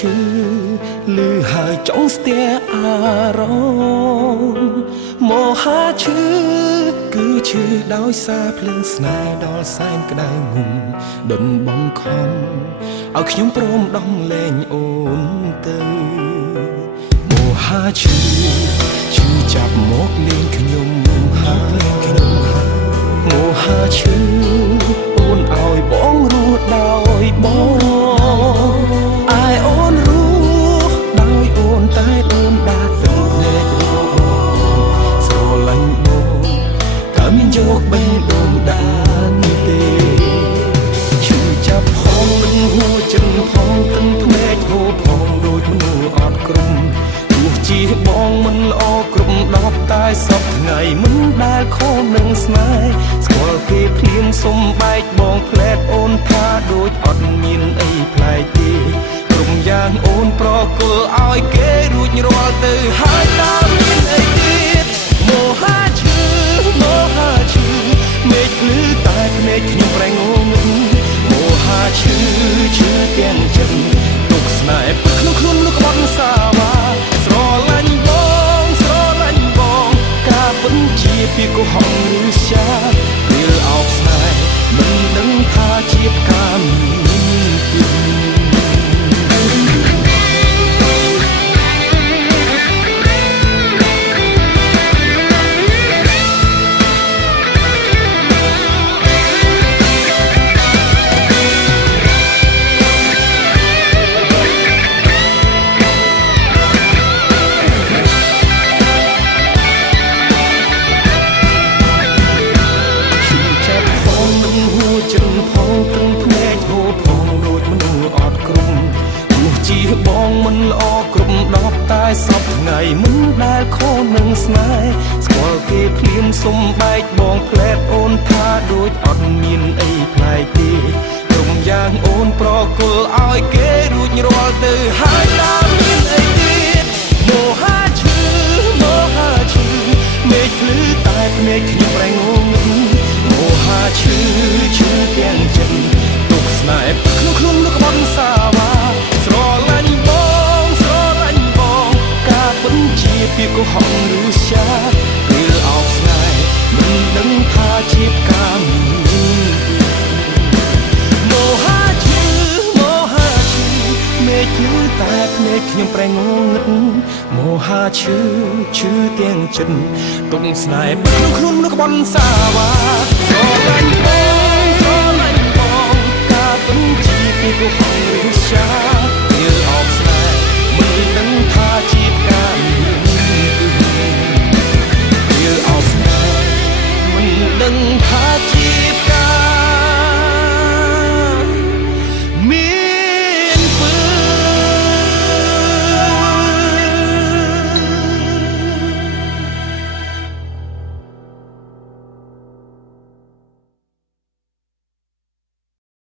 ឈឺលឺហើយចង់ស្ទះអារម្មណ៍មហាឈឺគឺឈឺដោយសារភ្លើងស្នេហ៍ដល់សែនក្តៅងុំដុនបងខំឲ្យខ្ញុំព្រមដំលែងអូនទៅមហាឈឺចាប់មកលេងខ្ញុំហើយមហាឈឺអូនឲ្យបងរស់ដោយបងអាយអូនរស់ដោយអូនតែអូនដាស់ទៅភ្នែករបស់ស្រឡាញ់បងតើមានយកបេះដូងដានទេឈឺចាប់ផងនឹងហួចចិនផងទឹកភ្នែកហូរផងដូចមនុស្សអត់ក្រុមទោះជាបងមិនល្អគ្រប់10តែសពថ្ងៃមិនដែលខំនឹងស្នេហ៍ស្គាល់គេភ្លាមសុំបែកបងផ្លែតអូនថាដូចអត់មានអីប្លែកទេក្រុមយ៉ាងអូនប្រគល់ឲ្យគេរួចរាល់ទៅហើយតើមានអីទៀតមហាឈឺមេឃភ្លឺតែភ្នែកខ្ញុំប្រែងងឹតមហាឈឺទាំងចិត្តទុកស្នេហ៍ពិតក្នុងខ្លួនមនុស្សក្បត់សាវាស្រឡាញ់បងការពិតជាពីកុហកឬရှာរៀលអោបស្នេហ៍មិនដឹងថាជាផ្កាមានពីបងមិនល្អគ្រប់10តែសពថ្ងៃមិនដែលខំនឹងស្នេហ៍ស្គាល់គេភ្លាមសុំបែកបងផ្លែតអូនថាដូចអត់មានអីប្លែកទេក្រុមយ៉ាងអូនប្រគល់ឲ្យគេរួចរាល់ទៅហើយតើមានអីទៀតមហាឈឺមេឃភ្លឺតែភ្នែកខ្ញុំប្រែងងឹតមហាឈឺទាំងចិត្តទុកស្នេហ៍ក្នុងខ្លួនលោកក្បត់សាវាស្រឡាញ់បងការពិតជាពីកុហកឬရှာរៀលអោបស្នេហ៍មិនដឹងថាជាផ្កាមហាឈឺមេឃភ្លឺតែភ្នែកខ្ញុំប្រែងងឹតមហាឈឺទាំងចិត្តទុកស្នេហ៍ក្នុងខ្លួនមនុស្សក្បត់សាវាស្រឡាញ់បងការពិតជាពីកុហកឬရှာ